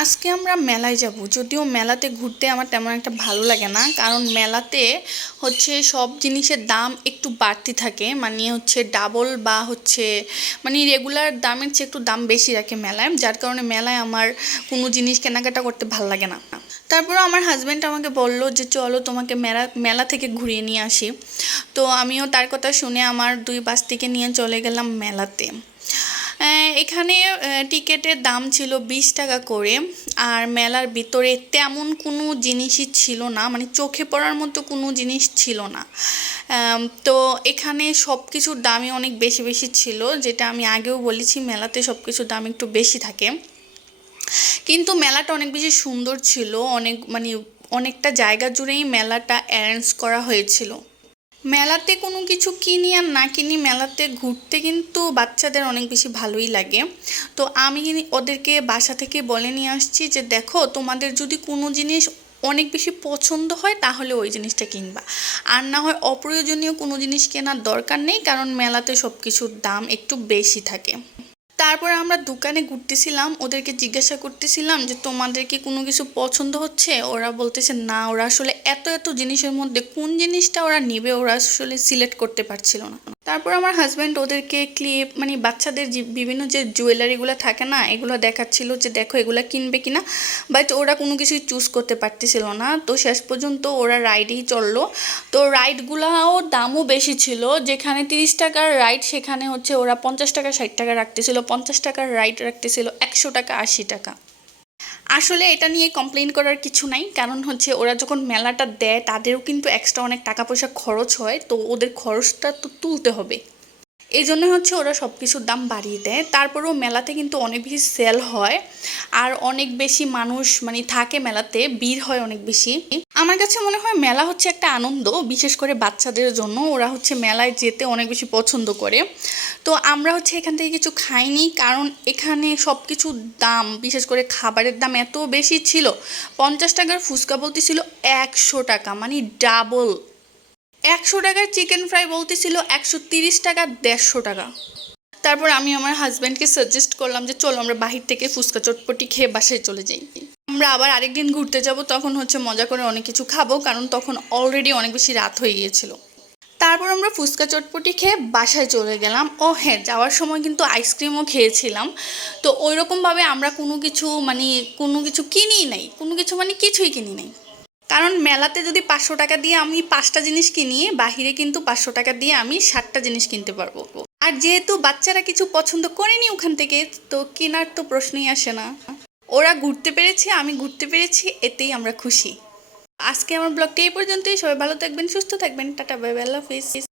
আজকে আমরা মেলায় যাব। যদিও মেলাতে ঘুরতে আমার তেমন একটা ভালো লাগে না, কারণ মেলাতে সব জিনিসের দাম একটু বাড়তি থাকে, মানে ডাবল বা মানে রেগুলার দামের চেয়ে একটু দাম বেশি রাখে মেলায়, যার কারণে মেলায় আমার কোনো জিনিস কেনাকাটা করতে ভালো লাগে না। তারপর আমার হাজব্যান্ড আমাকে বলল যে চলো তোমাকে মেলা মেলা থেকে ঘুরিয়ে নিয়ে আসি। তো আমিও তার কথা শুনে আমার দুই বাস্তিকে নিয়ে চলে গেলাম মেলাতে। এখানে টিকেটের দাম ছিল 20 টাকা করে। আর মেলার ভিতরে তেমন কোনো জিনিসই ছিল না, মানে চোখে পড়ার মতো কোনো জিনিস ছিল না। তো এখানে সব কিছুর দামই অনেক বেশি বেশি ছিল, যেটা আমি আগেও বলেছি মেলাতে সব কিছুর দাম একটু বেশি থাকে। কিন্তু মেলাটা অনেক বেশি সুন্দর ছিল, অনেকটা জায়গা জুড়েই মেলাটা অ্যারেঞ্জ করা হয়েছিল। মেলাতে কোনো কিছু কিনি আর না কিনি, মেলাতে ঘুরতে কিন্তু বাচ্চাদের অনেক বেশি ভালোই লাগে। তো আমি ওদেরকে বাসা থেকে বলে নিয়ে আসছি যে দেখো, তোমাদের যদি কোনো জিনিস অনেক বেশি পছন্দ হয় তাহলে ওই জিনিসটা কিনবা, আর না হয় অপ্রয়োজনীয় কোনো জিনিস কেনার দরকার নেই, কারণ মেলাতে সব কিছুর দাম একটু বেশি থাকে। তারপর আমরা দোকানে ঘুরতেছিলাম, ওদেরকে জিজ্ঞাসা করতেছিলাম যে তোমাদের কি কোনো কিছু পছন্দ হচ্ছে। ওরা বলতেছে না, ওরা আসলে এত এত জিনিসের মধ্যে কোন জিনিসটা ওরা নেবে ওরা আসলে সিলেক্ট করতে পারছিল না। তারপর আমার হাজব্যান্ড ওদেরকে ক্লিপ, মানে বাচ্চাদের বিভিন্ন যে জুয়েলারিগুলো থাকে না, এগুলো দেখাচ্ছিল যে দেখো এগুলো কিনবে কিনা। বাট ওরা কোনো কিছুই চুজ করতে পারতেছিল না। তো শেষ পর্যন্ত ওরা রাইডেই চললো। তো রাইডগুলাও দামও বেশি ছিল, যেখানে 30 টাকার রাইড সেখানে ওরা 50 টাকা 60 টাকা রাখতেছিল, 50 টাকার রাইড রাখতেছিল 100 টাকা 80 টাকা। আসলে এটা নিয়ে কমপ্লেন করার কিছু নাই, কারণ ওরা যখন মেলাটা দেয় তাদেরও কিন্তু এক্সট্রা অনেক টাকা পয়সা খরচ হয়, তো ওদের খরচটা তো তুলতে হবে। এই জন্যই ওরা সব কিছুর দাম বাড়িয়ে দেয়। তারপরেও মেলাতে কিন্তু অনেক বেশি সেল হয়, আর অনেক বেশি মানুষ মানে থাকে মেলাতে, ভিড় হয় অনেক বেশি। আমার কাছে মনে হয় মেলা একটা আনন্দ, বিশেষ করে বাচ্চাদের জন্য। ওরা মেলায় যেতে অনেক বেশি পছন্দ করে। তো আমরা এখান থেকে কিছু খাইনি, কারণ এখানে সব কিছুর দাম, বিশেষ করে খাবারের দাম এত বেশি ছিল। 50 টাকার ফুচকা বলতেছিল 100 টাকা, মানে ডাবল। 100 টাকার চিকেন ফ্রাই বলতেছিল 130 টাকা 150 টাকা। তারপর আমি আমার হাজব্যান্ডকে সাজেস্ট করলাম যে চলো আমরা বাহির থেকে ফুচকা চটপটি খেয়ে বাসায় চলে যাই। আমরা আবার আরেকদিন ঘুরতে যাব, তখন মজা করে অনেক কিছু খাবো, কারণ তখন অলরেডি অনেক বেশি রাত হয়ে গিয়েছিল। তারপর আমরা ফুচকা চটপটি খেয়ে বাসায় চলে গেলাম। ও হ্যাঁ, যাওয়ার সময় কিন্তু আইসক্রিমও খেয়েছিলাম। তো ওইরকমভাবে আমরা কোনো কিছু কিনিই নাই, কোনো কিছু মানে কিছুই কিনি নাই। কারণ মেলাতে যদি 500 টাকা দিয়ে আমি 5টা জিনিস কিনি, বাহিরে কিন্তু 500 টাকা দিয়ে আমি 7টা জিনিস কিনতে পারবো। আর যেহেতু বাচ্চারা কিছু পছন্দ করেনি ওখান থেকে, তো কেনার তো প্রশ্নই আসে না। ওরা ঘুরতে পেরেছে, আমি ঘুরতে পেরেছি, এতেই আমরা খুশি। আজকে আমার ব্লগটা এই পর্যন্তই। সবাই ভালো থাকবেন, সুস্থ থাকবেন। টাটা, বাই বাই, আল্লাহ হাফিজ।